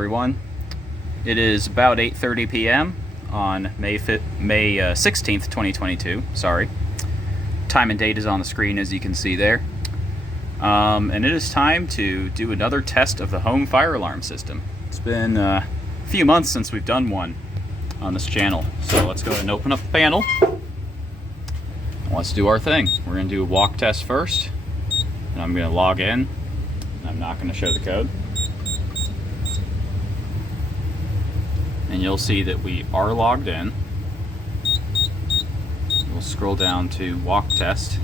everyone. It is about 8:30 p.m. on May 16th, 2022. Sorry. Time and date is on the screen, as you can see there. And it is time to do another test of the home fire alarm system. It's been a few months since we've done one on this channel. So let's go ahead and open up the panel. Let's do our thing. We're going to do a walk test first. And I'm going to log in. I'm not going to show the code. And you'll see that we are logged in. We'll scroll down to walk test,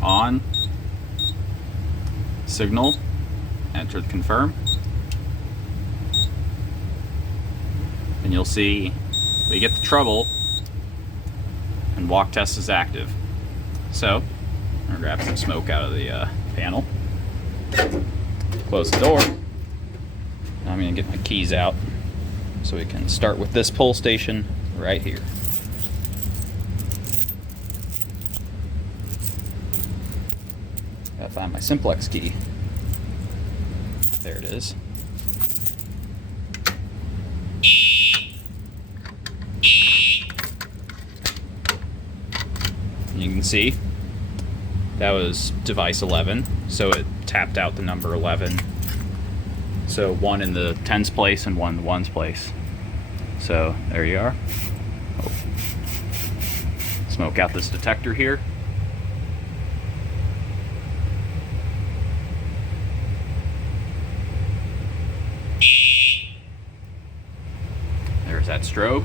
on, signal, enter the confirm. And you'll see we get the trouble and walk test is active. So, I'm going to grab some smoke out of the panel, close the door. I'm going to get my keys out so we can start with this pull station right here. Gotta find my simplex key. There it is. And you can see that was device 11, so it tapped out the number 11. So one in the tens place and one in the ones place. So there you are. Oh. Smoke out this detector here. There's that strobe.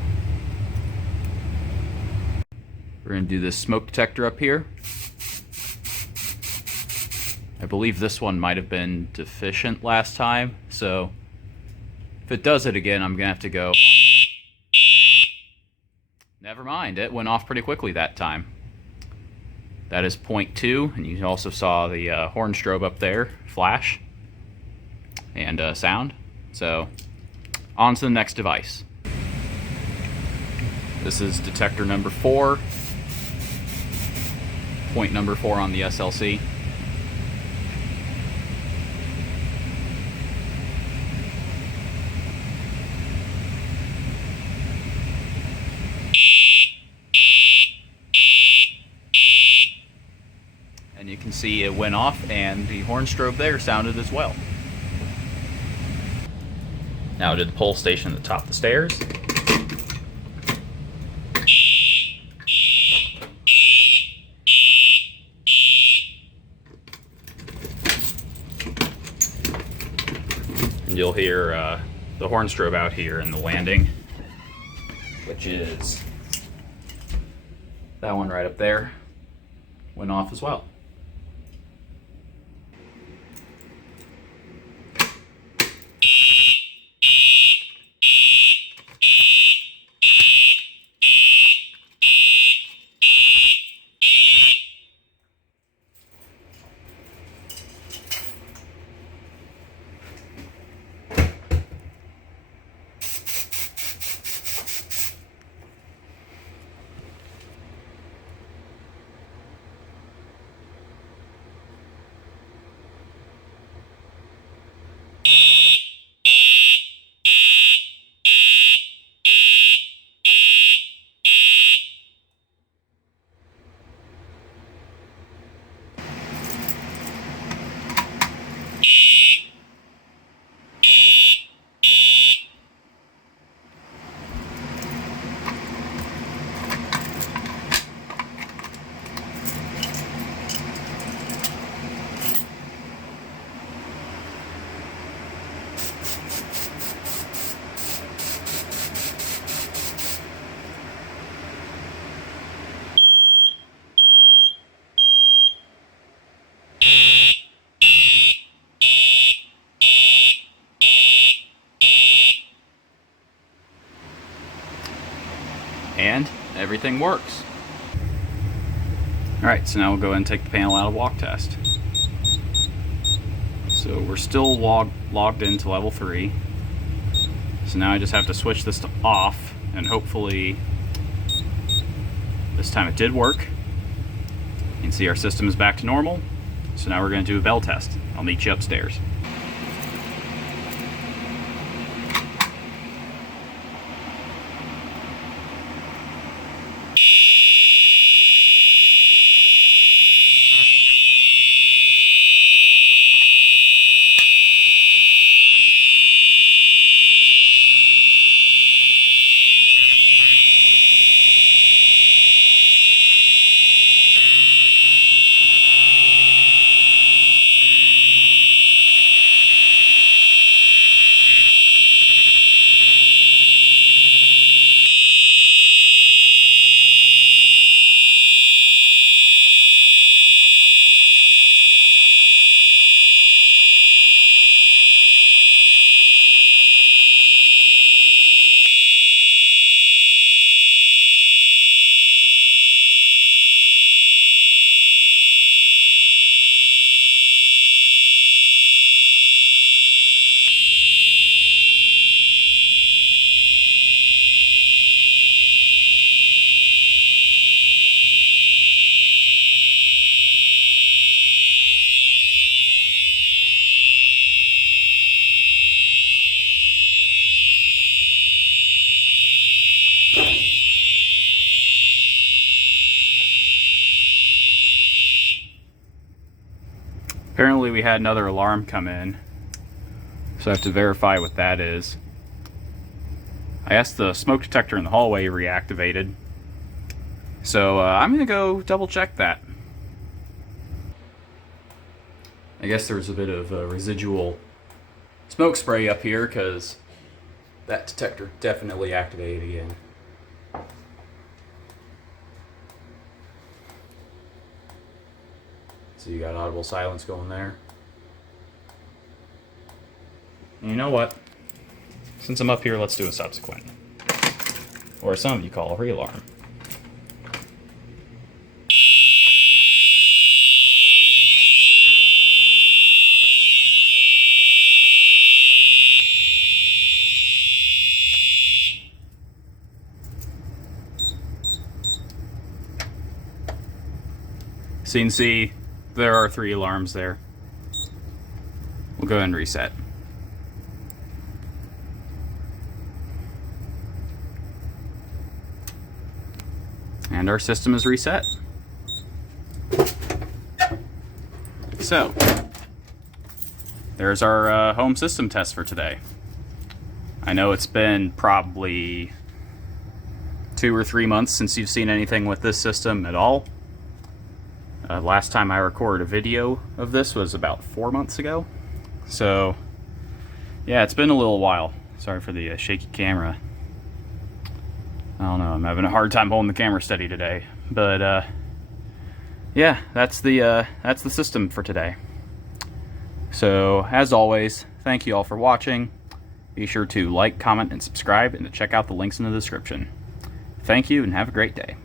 We're going to do this smoke detector up here. I believe this one might have been deficient last time, so if it does it again, I'm going to have to go. Never mind, it went off pretty quickly that time. That is 0.2, and you also saw the horn strobe up there, flash, and sound. So, on to the next device. This is detector number 4, point number 4 on the SLC. And you can see it went off and the horn strobe there sounded as well. Now to the pull station at the top of the stairs. And you'll hear the horn strobe out here in the landing, which is that one right up there, went off as well. And everything works. Alright, so now we'll go ahead and take the panel out of walk test. So we're still logged into level 3. So now I just have to switch this to off, and hopefully this time it did work. You can see our system is back to normal. So now we're going to do a bell test. I'll meet you upstairs. Apparently we had another alarm come in, so I have to verify what that is. I asked the smoke detector in the hallway reactivated, so I'm gonna go double check that. I guess there's a bit of residual smoke spray up here because that detector definitely activated again. So you got audible silence going there. And you know what? Since I'm up here, let's do a subsequent. Or some of you call a re-alarm. So you can see there are 3 alarms there. We'll go ahead and reset. And our system is reset. So, there's our home system test for today. I know it's been probably 2 or 3 months since you've seen anything with this system at all. Last time I recorded a video of this was about 4 months ago. So, yeah, it's been a little while. Sorry for the shaky camera. I don't know, I'm having a hard time holding the camera steady today. But, yeah, that's the system for today. So, as always, thank you all for watching. Be sure to like, comment, and subscribe, and to check out the links in the description. Thank you, and have a great day.